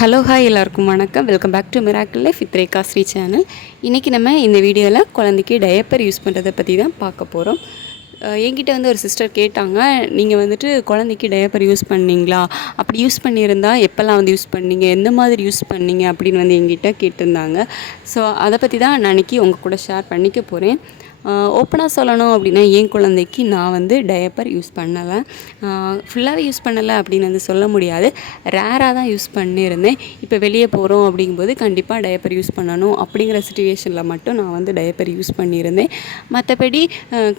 Hello hi எல்லாருக்கும் வணக்கம். Welcome back to miracle life with Rekha Sri channel. இன்றைக்கி நம்ம இந்த வீடியோவில் குழந்தைக்கு டயப்பர் யூஸ் பண்ணுறதை பற்றி தான் பார்க்க போகிறோம். என்கிட்ட வந்து ஒரு சிஸ்டர் கேட்டாங்க, நீங்கள் வந்துட்டு குழந்தைக்கு டயப்பர் யூஸ் பண்ணீங்களா, அப்படி யூஸ் பண்ணியிருந்தா எப்போல்லாம் வந்து யூஸ் பண்ணீங்க, எந்த மாதிரி யூஸ் பண்ணீங்க அப்படின்னு வந்து என்கிட்ட கேட்டிருந்தாங்க. ஸோ அதை பற்றி தான் நான் இன்றைக்கி உங்கள் கூட ஷேர் பண்ணிக்க போகிறேன். ஓப்பனாக சொல்லணும் அப்படின்னா என் குழந்தைக்கு நான் வந்து டயப்பர் யூஸ் பண்ணலை, ஃபுல்லாகவே யூஸ் பண்ணலை அப்படின்னு வந்து சொல்ல முடியாது. ரேராக தான் யூஸ் பண்ணியிருந்தேன். இப்போ வெளியே போகிறோம் அப்படிங்கும்போது கண்டிப்பாக டயப்பர் யூஸ் பண்ணணும் அப்படிங்கிற சிச்சுவேஷனில் மட்டும் நான் வந்து டயப்பர் யூஸ் பண்ணியிருந்தேன். மற்றபடி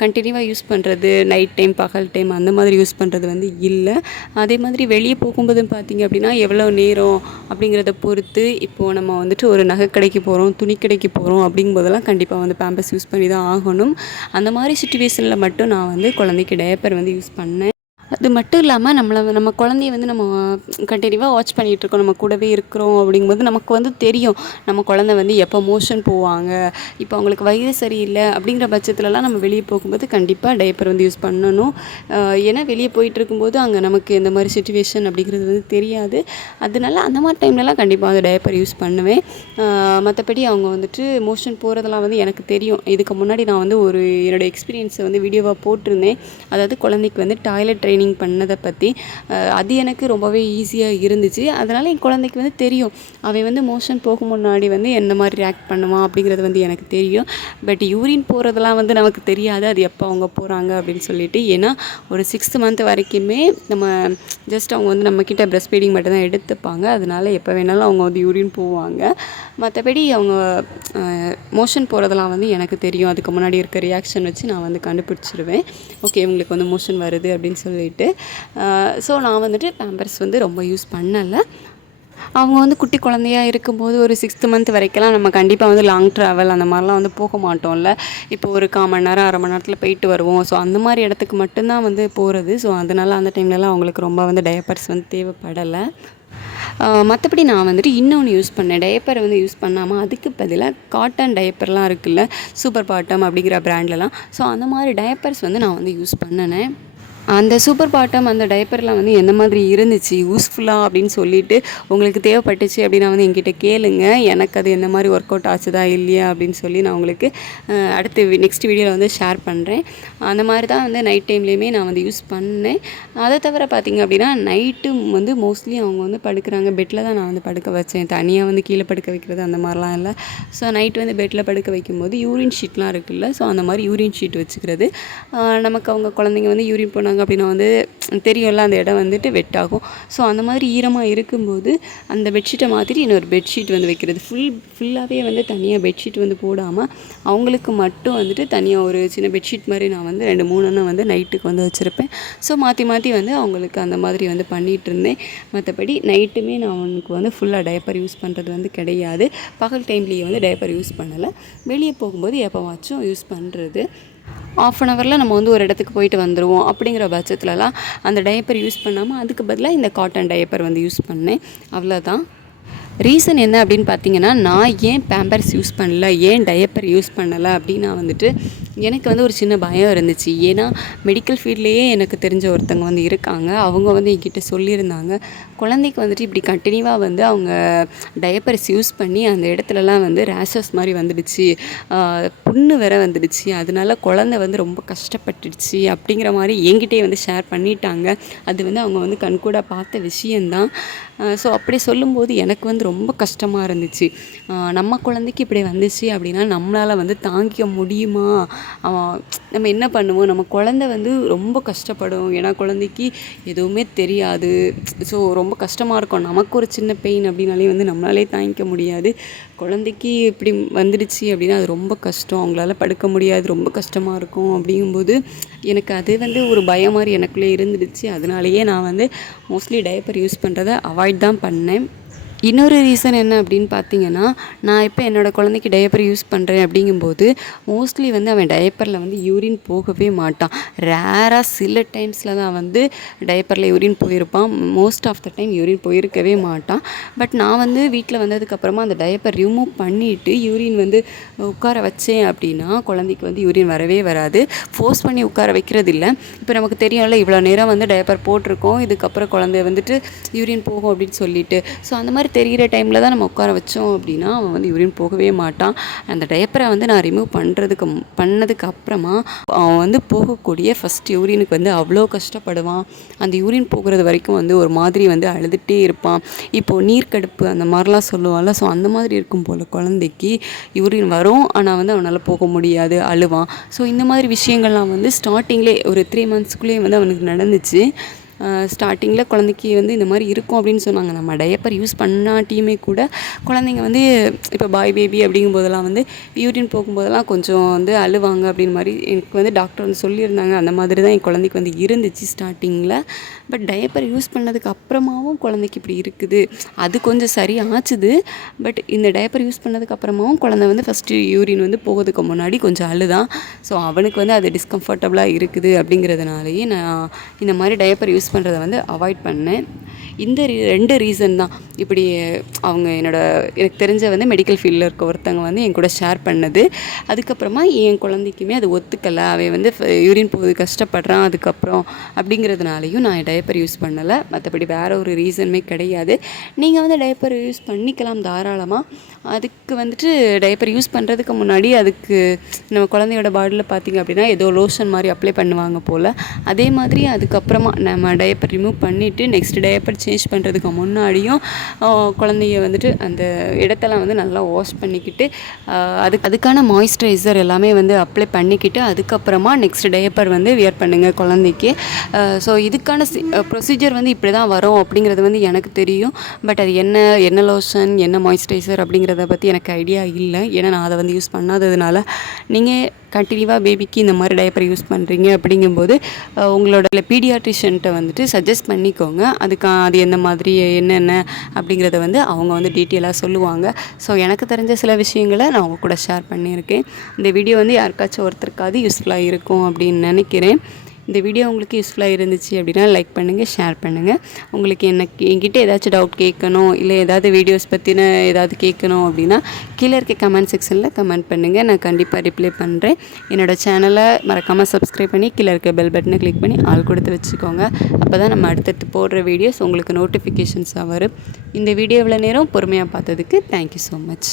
கண்டினியூவாக யூஸ் பண்ணுறது, நைட் டைம் பகல் டைம் அந்த மாதிரி யூஸ் பண்ணுறது வந்து இல்லை. அதே மாதிரி வெளியே போகும்போது பார்த்திங்க அப்படின்னா எவ்வளோ நேரம் அப்படிங்கிறத பொறுத்து, இப்போது நம்ம வந்துட்டு ஒரு நகை கடைக்கு போகிறோம், துணி கடைக்கு போகிறோம் அப்படிங்கும்போதெல்லாம் கண்டிப்பாக வந்து பேம்பர்ஸ் யூஸ் பண்ணி தான் ஆகணும். அந்த மாதிரி சிச்சுவேஷனில் மட்டும் நான் வந்து குழந்தைக்கு டயப்பர் வந்து யூஸ் பண்ணேன். அது மட்டும் இல்லாமல் நம்ம குழந்தைய வந்து நம்ம கண்டினியூவாக வாட்ச் பண்ணிகிட்ருக்கோம், நம்ம கூடவே இருக்கிறோம் அப்படிங்கும்போது நமக்கு வந்து தெரியும் நம்ம குழந்தை வந்து எப்போ மோஷன் போவாங்க, இப்போ அவங்களுக்கு வயிறு சரியில்லை அப்படிங்கிற பட்சத்துலலாம் நம்ம வெளியே போகும்போது கண்டிப்பாக டயப்பர் வந்து யூஸ் பண்ணணும். ஏன்னா வெளியே போயிட்டு இருக்கும்போது அங்கே நமக்கு இந்த மாதிரி சிச்சுவேஷன் அப்படிங்கிறது வந்து தெரியாது. அதனால அந்த மாதிரி டைம்லலாம் கண்டிப்பாக வந்து டயப்பர் யூஸ் பண்ணுவேன். மற்றபடி அவங்க வந்துட்டு மோஷன் போகிறதெல்லாம் வந்து எனக்கு தெரியும். இதுக்கு முன்னாடி நான் வந்து ஒரு என்னோடய எக்ஸ்பீரியன்ஸை வந்து வீடியோவாக போட்டிருந்தேன். அதாவது குழந்தைக்கு வந்து டாய்லெட் ட்ரைனிங் பண்ணதை பற்றி. அது எனக்கு ரொம்பவே ஈஸியாக இருந்துச்சு. அதனால் என் குழந்தைக்கு வந்து தெரியும், அவன் வந்து மோஷன் போகும் முன்னாடி வந்து என்ன மாதிரி ரியாக்ட் பண்ணுவான் அப்படிங்கிறது வந்து எனக்கு தெரியும். பட் யூரின் போகிறதெல்லாம் வந்து நமக்கு தெரியாது, அது எப்போ அவங்க போகிறாங்க அப்படின்னு சொல்லிட்டு. ஏன்னா ஒரு 6th மந்த் வரைக்குமே நம்ம ஜஸ்ட் அவங்க வந்து நம்மக்கிட்ட ப்ரெஸ்ட் ஃபீடிங் மட்டும்தான் எடுத்துப்பாங்க. அதனால் எப்போ வேணாலும் அவங்க வந்து யூரின் போவாங்க. மற்றபடி அவங்க மோஷன் போகிறதெல்லாம் வந்து எனக்கு தெரியும். அதுக்கு முன்னாடி இருக்க ரியாக்ஷன் வச்சு நான் வந்து கண்டுபிடிச்சிருவேன், ஓகே இவங்களுக்கு வந்து மோஷன் வருது அப்படின்னு சொல்லிட்டு. ஸோ நான் வந்துட்டு பேம்பர்ஸ் வந்து ரொம்ப யூஸ் பண்ணலை. அவங்க வந்து குட்டி குழந்தையாக இருக்கும்போது ஒரு 6th மந்த் வரைக்கும்லாம் நம்ம கண்டிப்பாக வந்து லாங் ட்ராவல் அந்த மாதிரிலாம் வந்து போக மாட்டோம்ல. இப்போ ஒரு 1/4 மணி நேரம் 1/2 மணி நேரத்தில் போயிட்டு வருவோம். ஸோ அந்த மாதிரி இடத்துக்கு மட்டும்தான் வந்து போகிறது. ஸோ அதனால் அந்த டைம்லலாம் அவங்களுக்கு ரொம்ப வந்து டயப்பர்ஸ் வந்து தேவைப்படலை. மற்றபடி நான் வந்துட்டு இன்னொன்று யூஸ் பண்ணேன். டயப்பரை வந்து யூஸ் பண்ணாமல் அதுக்கு பதிலாக காட்டன் டயப்பர்லாம் இருக்குல்ல, சூப்பர் பாட்டம் அப்படிங்கிற ப்ராண்ட்லலாம். ஸோ அந்த மாதிரி டயப்பர்ஸ் வந்து நான் வந்து யூஸ் பண்ணினேன். அந்த சூப்பர் பாட்டம் அந்த டயப்பர்லாம் வந்து எந்த மாதிரி இருந்துச்சு, யூஸ்ஃபுல்லாக அப்படின்னு சொல்லிட்டு உங்களுக்கு தேவைப்பட்டுச்சு அப்படின்னா வந்து என்கிட்ட கேளுங்க. எனக்கு அது எந்த மாதிரி ஒர்க் அவுட் ஆச்சுதா இல்லையா அப்படின்னு சொல்லி நான் உங்களுக்கு அடுத்து நெக்ஸ்ட் வீடியோவில் வந்து ஷேர் பண்ணுறேன். அந்த மாதிரி தான் வந்து நைட் டைம்லேயுமே நான் வந்து யூஸ் பண்ணேன். அதை தவிர பார்த்திங்க அப்படின்னா நைட்டு வந்து மோஸ்ட்லி அவங்க வந்து படுக்கிறாங்க, பெட்டில் தான் நான் வந்து படுக்க வச்சேன். தனியாக வந்து கீழே படுக்க வைக்கிறது அந்த மாதிரிலாம் இல்லை. ஸோ நைட்டு வந்து பெட்டில் படுக்க வைக்கும்போது யூரின் ஷீட்லாம் இருக்குல்ல, ஸோ அந்த மாதிரி யூரின் ஷீட் வச்சுக்கிறது. நமக்கு அவங்க குழந்தைங்க வந்து யூரின் போனாங்க அப்படின்னா வந்து தெரியும்ல, அந்த இடம் வந்துட்டு வெட் ஆகும். ஸோ அந்த மாதிரி ஈரமாக இருக்கும்போது அந்த பெட்ஷீட்டை மாற்றிட்டு இன்னொரு பெட்ஷீட் வந்து வைக்கிறது. ஃபுல்லாகவே வந்து தனியாக பெட்ஷீட் வந்து போடாமல் அவங்களுக்கு மட்டும் வந்துட்டு தனியாக ஒரு சின்ன பெட்ஷீட் மாதிரி நான் வந்து 2-3 வந்து நைட்டுக்கு வந்து வச்சுருப்பேன். ஸோ மாற்றி மாற்றி வந்து அவங்களுக்கு அந்த மாதிரி வந்து பண்ணிகிட்டு இருந்தேன். மற்றபடி நைட்டுமே நான் அவனுக்கு வந்து ஃபுல்லாக டயப்பர் யூஸ் பண்ணுறது வந்து கிடையாது. பகல் டைம்லேயே வந்து டயப்பர் யூஸ் பண்ணலை. வெளியே போகும்போது எப்போவாச்சும் யூஸ் பண்ணுறது. 1/2 ஹவரில் நம்ம வந்து ஒரு இடத்துக்கு போயிட்டு வந்துடுவோம் அப்படிங்கிற பட்சத்துலலாம் அந்த டயப்பர் யூஸ் பண்ணாமல் அதுக்கு பதிலாக இந்த காட்டன் டயப்பர் வந்து யூஸ் பண்ணேன். அவ்வளோதான். ரீசன் என்ன அப்படின்னு பார்த்தீங்கன்னா, நான் ஏன் பேம்பர்ஸ் யூஸ் பண்ணல, ஏன் டயப்பர் யூஸ் பண்ணலை அப்படின்னா வந்துட்டு எனக்கு வந்து ஒரு சின்ன பயம் இருந்துச்சு. ஏன்னா மெடிக்கல் ஃபீல்ட்லேயே எனக்கு தெரிஞ்ச ஒருத்தங்க வந்து இருக்காங்க. அவங்க வந்து என்கிட்ட சொல்லியிருந்தாங்க, குழந்தைக்கு வந்துட்டு இப்படி கண்டினியூவாக வந்து அவங்க டயப்பர்ஸ் யூஸ் பண்ணி அந்த இடத்துலலாம் வந்து ரேஷஸ் மாதிரி வந்துடுச்சு, புண்ணு வேற வந்துடுச்சு, அதனால குழந்தை வந்து ரொம்ப கஷ்டப்பட்டுடுச்சு அப்படிங்கிற மாதிரி என்கிட்டே வந்து ஷேர் பண்ணிட்டாங்க. அது வந்து அவங்க வந்து கண்கூட பார்த்த விஷயந்தான். ஸோ அப்படி சொல்லும்போது எனக்கு வந்து ரொம்ப கஷ்டமாக இருந்துச்சு. நம்ம குழந்தைக்கு இப்படி வந்துச்சு அப்படின்னா நம்மளால் வந்து தாங்கிக்க முடியுமா, நம்ம என்ன பண்ணுவோம், நம்ம குழந்தை வந்து ரொம்ப கஷ்டப்படும். ஏன்னா குழந்தைக்கு எதுவுமே தெரியாது. ஸோ ரொம்ப கஷ்டமாக இருக்கும். நமக்கு ஒரு சின்ன பெயின் அப்படின்னாலே வந்து நம்மளாலே தாங்கிக்க முடியாது. குழந்தைக்கு இப்படி வந்துடுச்சு அப்படின்னா அது ரொம்ப கஷ்டம், அவங்களால படுக்க முடியாது, ரொம்ப கஷ்டமாக இருக்கும். அப்படிங்கும்போது எனக்கு அது வந்து ஒரு பயம் மாதிரி எனக்குள்ளே இருந்துடுச்சு. அதனாலேயே நான் வந்து மோஸ்ட்லி டயப்பர் யூஸ் பண்ணுறதை அவாய்ட் தான் பண்ணேன். இன்னொரு ரீசன் என்ன அப்படின்னு பார்த்தீங்கன்னா, நான் இப்போ என்னோடய குழந்தைக்கு டயப்பர் யூஸ் பண்ணுறேன் அப்படிங்கும்போது மோஸ்ட்லி வந்து அவன் டயப்பரில் வந்து யூரின் போகவே மாட்டான். ரேராக சில டைம்ஸில் தான் வந்து டயப்பரில் யூரின் போயிருப்பான். Most of the time urine போயிருக்கவே மாட்டான். பட் நான் வந்து வீட்டில் வந்ததுக்கப்புறமா அந்த டயப்பர் ரிமூவ் பண்ணிவிட்டு யூரின் வந்து உட்கார வச்சேன் அப்படின்னா குழந்தைக்கு வந்து யூரின் வரவே வராது. ஃபோர்ஸ் பண்ணி உட்கார வைக்கிறது இல்லை. இப்போ நமக்கு தெரியும்ல, இவ்வளோ நேரம் வந்து டயப்பர் போட்டிருக்கோம், இதுக்கப்புறம் குழந்தை வந்துட்டு யூரின் போகும் அப்படின்னு சொல்லிட்டு. ஸோ அந்த மாதிரி டயப்பர் தெரிகிற டைமில் தான் நம்ம உட்கார வச்சோம் அப்படின்னா அவன் வந்து யூரின் போகவே மாட்டான். அந்த டயப்பரை வந்து நான் ரிமூவ் பண்ணதுக்கு அப்புறமா அவன் வந்து போகக்கூடிய ஃபஸ்ட் யூரினுக்கு வந்து அவ்வளோ கஷ்டப்படுவான். அந்த யூரின் போகிறது வரைக்கும் வந்து ஒரு மாதிரி வந்து அழுதுகிட்டே இருப்பான். இப்போது நீர்க்கடுப்பு அந்த மாதிரிலாம் சொல்லுவான்ல, ஸோ அந்த மாதிரி இருக்கும் போல் குழந்தைக்கு யூரின் வரும், ஆனால் வந்து அவனால் போக முடியாது, அழுவான். ஸோ இந்த மாதிரி விஷயங்கள்லாம் வந்து ஸ்டார்டிங்லேயே ஒரு 3 மந்த்ஸ்க்குள்ளேயே வந்து அவனுக்கு நடந்துச்சு. ஸ்டார்டிங்கில் குழந்தைக்கு வந்து இந்த மாதிரி இருக்கும் அப்படின்னு சொன்னாங்க. நம்ம டயப்பர் யூஸ் பண்ணாட்டியுமே கூட குழந்தைங்க வந்து இப்போ பாய் பேபி அப்படிங்கும்போதெல்லாம் வந்து யூரின் போகும்போதெல்லாம் கொஞ்சம் வந்து அழுவாங்க அப்படின்னு மாதிரி எனக்கு வந்து டாக்டர் வந்து சொல்லியிருந்தாங்க. அந்த மாதிரி தான் என் குழந்தைக்கு வந்து இருந்துச்சு ஸ்டார்டிங்கில். பட் டயப்பர் யூஸ் பண்ணதுக்கு அப்புறமாவும் குழந்தைக்கு இப்படி இருக்குது, அது கொஞ்சம் சரி ஆச்சுது. பட் இந்த டயப்பர் யூஸ் பண்ணதுக்கு அப்புறமாவும் குழந்தை வந்து ஃபஸ்ட்டு யூரின் வந்து போகிறதுக்கு முன்னாடி கொஞ்சம் அழுதான். ஸோ அவனுக்கு வந்து அது டிஸ்கம்ஃபர்டபுளாக இருக்குது அப்படிங்கிறதுனாலேயே நான் இந்த மாதிரி டயப்பர் யூஸ் பண்ணுறதை வந்து அவாய்ட் பண்ணேன். இந்த 2 ரீசன் தான் இப்படி அவங்க எனக்கு தெரிஞ்ச வந்து மெடிக்கல் ஃபீல்டில் இருக்க ஒருத்தவங்க வந்து என் கூட ஷேர் பண்ணது. அதுக்கப்புறமா என் குழந்தைக்குமே அது ஒத்துக்கலை, அவன் வந்து யூரின் போகுது கஷ்டப்படுறான் அதுக்கப்புறம் அப்படிங்கிறதுனாலையும் நான் டயப்பர் யூஸ் பண்ணலை. மற்றபடி வேறு ஒரு ரீசனுமே கிடையாது. நீங்கள் வந்து டயப்பர் யூஸ் பண்ணிக்கலாம் தாராளமாக. அதுக்கு வந்துட்டு டயப்பர் யூஸ் பண்ணுறதுக்கு முன்னாடி அதுக்கு நம்ம குழந்தையோட பாடியில் பார்த்திங்க அப்படின்னா ஏதோ லோஷன் மாதிரி அப்ளை பண்ணுவாங்க போல். அதே மாதிரி அதுக்கப்புறமா நம்ம டயப்பர் ரிமூவ் பண்ணிவிட்டு நெக்ஸ்ட் டயப்பர் சேஞ்ச் பண்ணுறதுக்கு முன்னாடியும் குழந்தைய வந்துட்டு அந்த இடத்தெல்லாம் வந்து நல்லா வாஷ் பண்ணிக்கிட்டு அதுக்கான மாய்ஸ்சரைசர் எல்லாமே வந்து அப்ளை பண்ணிக்கிட்டு அதுக்கப்புறமா நெக்ஸ்ட் டயப்பர் வந்து வியர் பண்ணுங்கள் குழந்தைக்கு. ஸோ இதுக்கான ப்ரொசீஜர் வந்து இப்படி தான் வரும் அப்படிங்கிறது வந்து எனக்கு தெரியும். பட் அது என்ன லோஷன் என்ன மாய்ஸ்சரைசர் அப்படிங்கிறத பற்றி எனக்கு ஐடியா இல்லை. ஏன்னா நான் அதை வந்து யூஸ் பண்ணாததுனால. நீங்கள் கண்டினியூவாக பேபிக்கு இந்த மாதிரி டயப்பர் யூஸ் பண்ணுறீங்க அப்படிங்கும்போது உங்களோட பீடியாட்ரிஷியன்ட்ட வந்துட்டு சஜஸ்ட் பண்ணிக்கோங்க. அது எந்த மாதிரி என்னென்ன அப்படிங்கிறத வந்து அவங்க வந்து டீட்டெயிலாக சொல்லுவாங்க. ஸோ எனக்கு தெரிஞ்ச சில விஷயங்களை நான் உங்கள் கூட ஷேர் பண்ணியிருக்கேன். இந்த வீடியோ வந்து யாருக்காச்சும் ஒருத்தருக்காவது யூஸ்ஃபுல்லாக இருக்கும் அப்படின்னு நினைக்கிறேன். இந்த வீடியோ உங்களுக்கு யூஸ்ஃபுல்லாக இருந்துச்சு அப்படின்னா லைக் பண்ணுங்கள், ஷேர் பண்ணுங்கள். உங்களுக்கு என்கிட்ட ஏதாச்சும் டவுட் கேட்கணும், இல்லை ஏதாவது வீடியோஸ் பற்றின ஏதாவது கேட்கணும் அப்படின்னா கீழே இருக்க கமெண்ட் செக்ஷனில் கமெண்ட் பண்ணுங்கள். நான் கண்டிப்பாக ரிப்ளை பண்ணுறேன். என்னோடய சேனலை மறக்காமல் சப்ஸ்கிரைப் பண்ணி கீழே இருக்க பெல் பட்டனை கிளிக் பண்ணி ஆல் கொடுத்து வச்சுக்கோங்க. அப்போ தான் நம்ம அடுத்தடுத்து போடுற வீடியோஸ் உங்களுக்கு நோட்டிஃபிகேஷன்ஸாக வரும். இந்த வீடியோ இவ்வளோ நேரம் பொறுமையாக பார்த்ததுக்கு தேங்க்யூ ஸோ மச்.